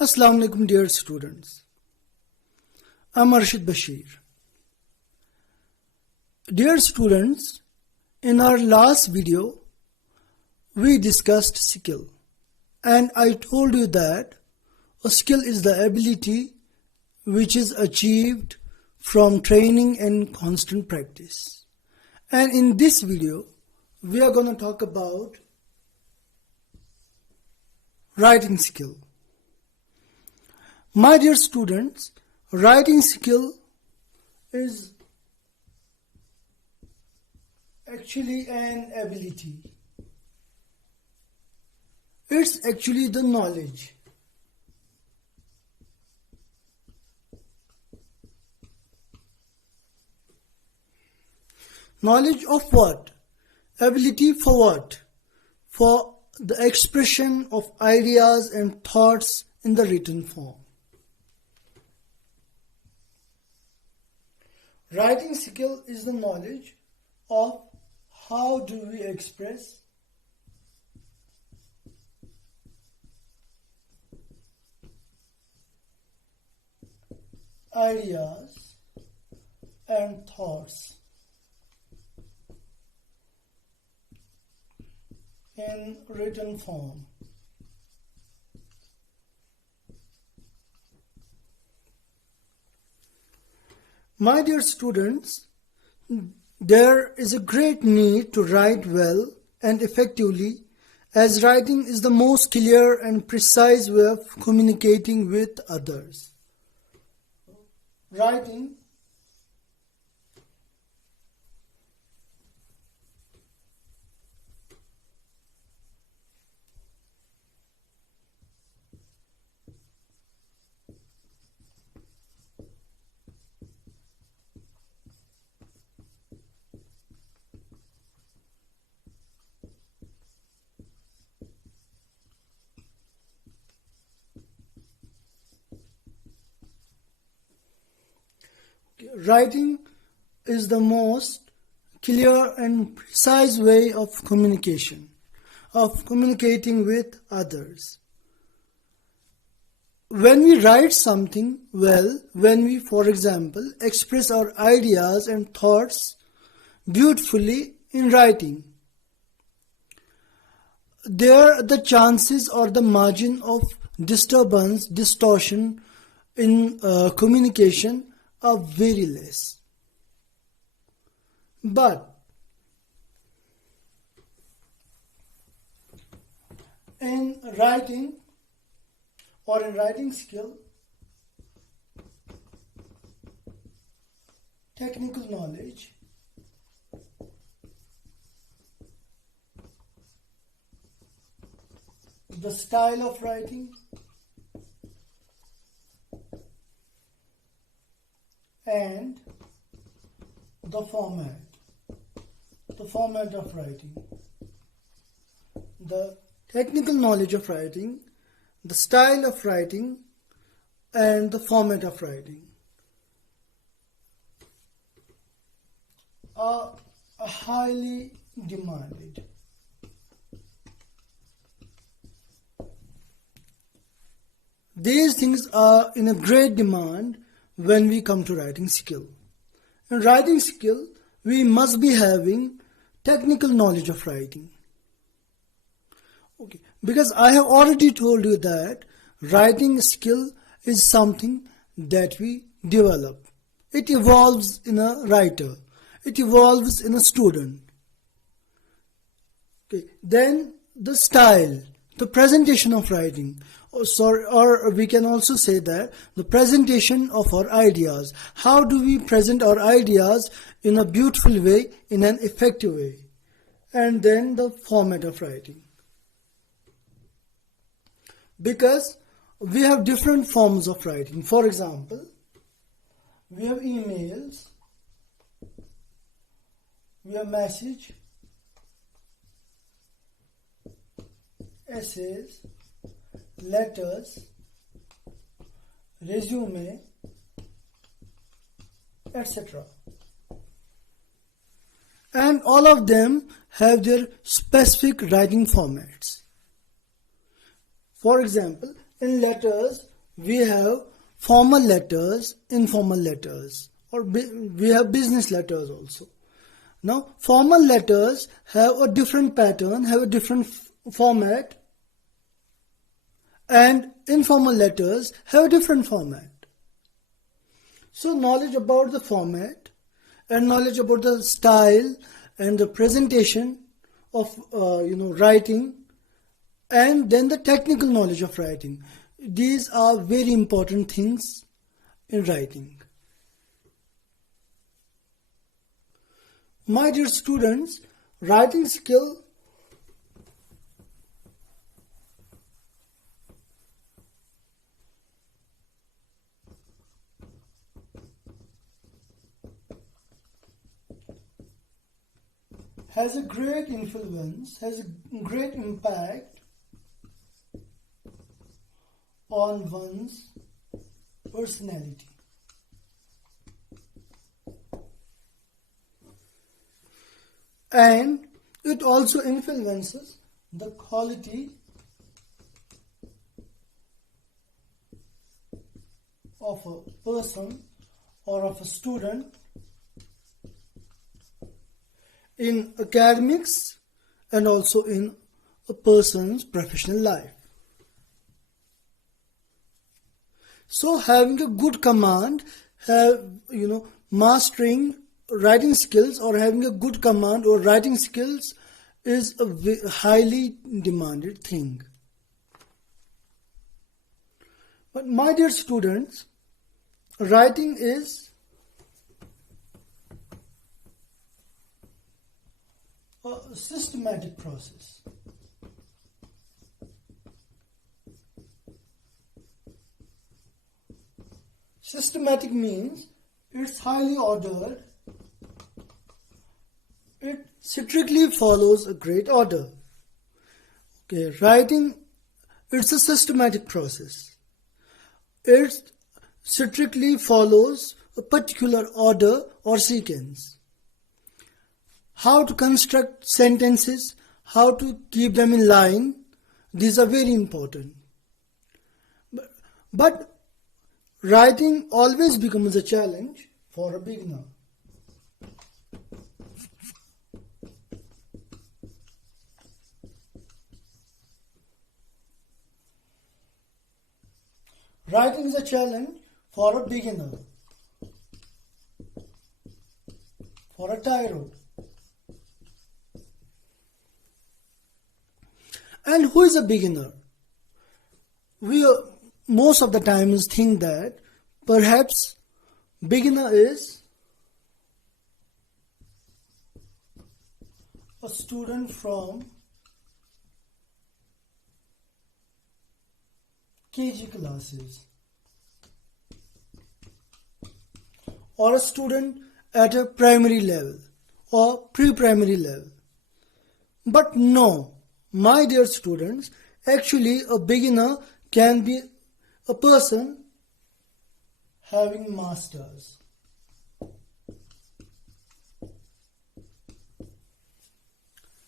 Assalamu alaikum dear students. I'm Arshid Bashir. Dear students, in our last video we discussed skill, and I told you that a skill is the ability which is achieved from training and constant practice. And in this video we are going to talk about writing skill. My dear students, writing skill is actually an ability. It's actually the knowledge. Knowledge of what? Ability for what? For the expression of ideas and thoughts in the written form. Writing skill is the knowledge of how do we express ideas and thoughts in written form. My dear students, there is a great need to write well and effectively, as writing is the most clear and precise way of communicating with others. Writing Writing is the most clear and precise way of communication, of communicating with others. When we write something well, when we, for example, express our ideas and thoughts beautifully in writing, there the chances or the margin of disturbance, distortion in communication are very less. But in writing or in writing skill, technical knowledge, the style of writing, and the format of writing, the technical knowledge of writing, the style of writing, and the format of writing are highly demanded. These things are in a great demand when we come to writing skill. In writing skill, we must be having technical knowledge of writing. Okay, because I have already told you that writing skill is something that we develop. It evolves in a writer. It evolves in a student. Okay, then the style, the presentation of writing. Or we can also say that the presentation of our ideas. How do we present our ideas in a beautiful way, in an effective way? And then the format of writing. Because we have different forms of writing. For example, we have emails, we have message, essays, letters, resume, etc. And all of them have their specific writing formats. For example, In letters, we have formal letters, informal letters, or we have business letters also. Now, formal letters have a different pattern, have a different format, and informal letters have a different format. So, knowledge about the format and knowledge about the style and the presentation of writing, and then the technical knowledge of writing. These are very important things in writing. My dear students, writing skill has a great influence, has a great impact on one's personality. And it also influences the quality of a person or of a student in academics and also in a person's professional life. So having a good command, mastering writing skills or having a good command or writing skills is a highly demanded thing. But my dear students, writing is a systematic process. Systematic means it's highly ordered. It strictly follows a great order. Okay, writing, it's a systematic process. It strictly follows a particular order or sequence. How to construct sentences, how to keep them in line, these are very important. But writing always becomes a challenge for a beginner. Writing is a challenge for a beginner, for a tyro. And who is a beginner? We most of the times think that perhaps beginner is a student from KG classes or a student at a primary level or pre-primary level. But no, my dear students, actually a beginner can be a person having masters.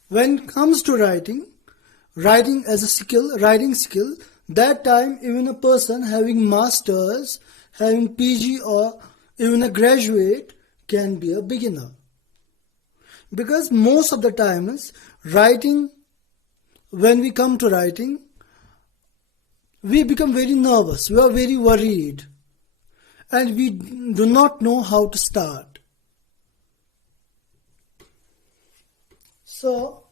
When it comes to writing as a skill, writing skill, that time even a person having masters, having PG or even a graduate can be a beginner. Because most of the times writing, when we come to writing, we become very nervous, we are very worried, and we do not know how to start. So,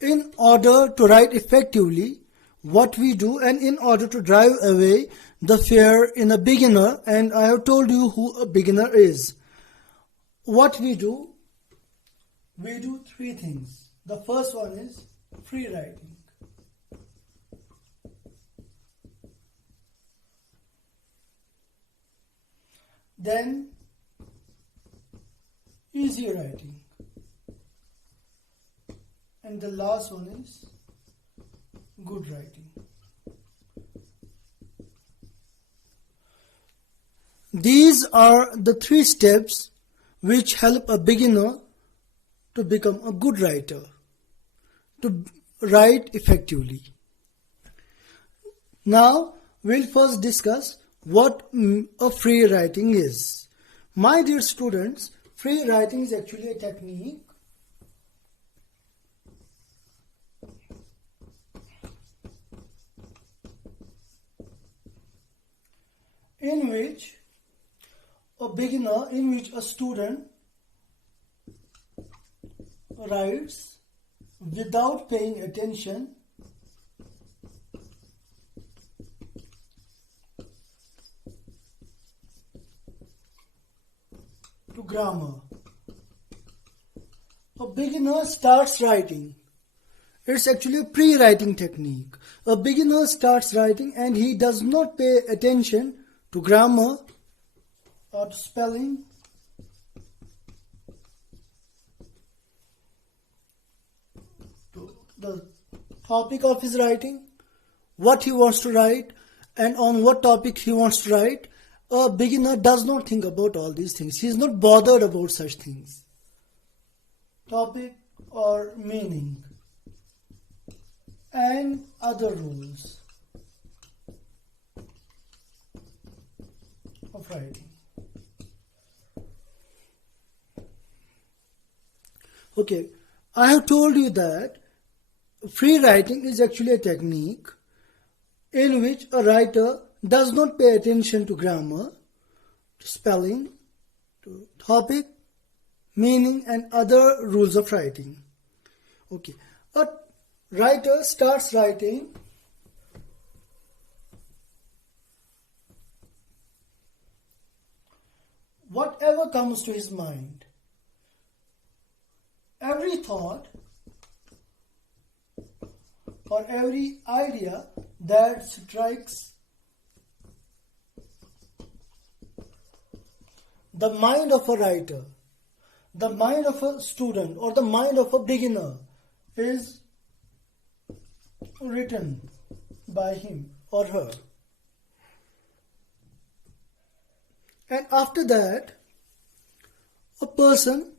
in order to write effectively, what we do, and in order to drive away the fear in a beginner, and I have told you who a beginner is. What we do three things. The first one is free writing. Then easy writing. And the last one is good writing. These are the three steps which help a beginner to become a good writer, to write effectively. Now, we'll first discuss what a free writing is. My dear students, free writing is actually a technique in which a student writes without paying attention to grammar. A beginner starts writing. It's actually a pre-writing technique. A beginner starts writing and he does not pay attention to grammar or to spelling, to the topic of his writing, what he wants to write, and on what topic he wants to write. A beginner does not think about all these things. He is not bothered about such things. Topic or meaning and other rules of writing. Okay, I have told you that free writing is actually a technique in which a writer does not pay attention to grammar, to spelling, to topic, meaning and other rules of writing. Okay, a writer starts writing whatever comes to his mind. Every thought or every idea that strikes the mind of a writer, the mind of a student or the mind of a beginner is written by him or her. And after that, a person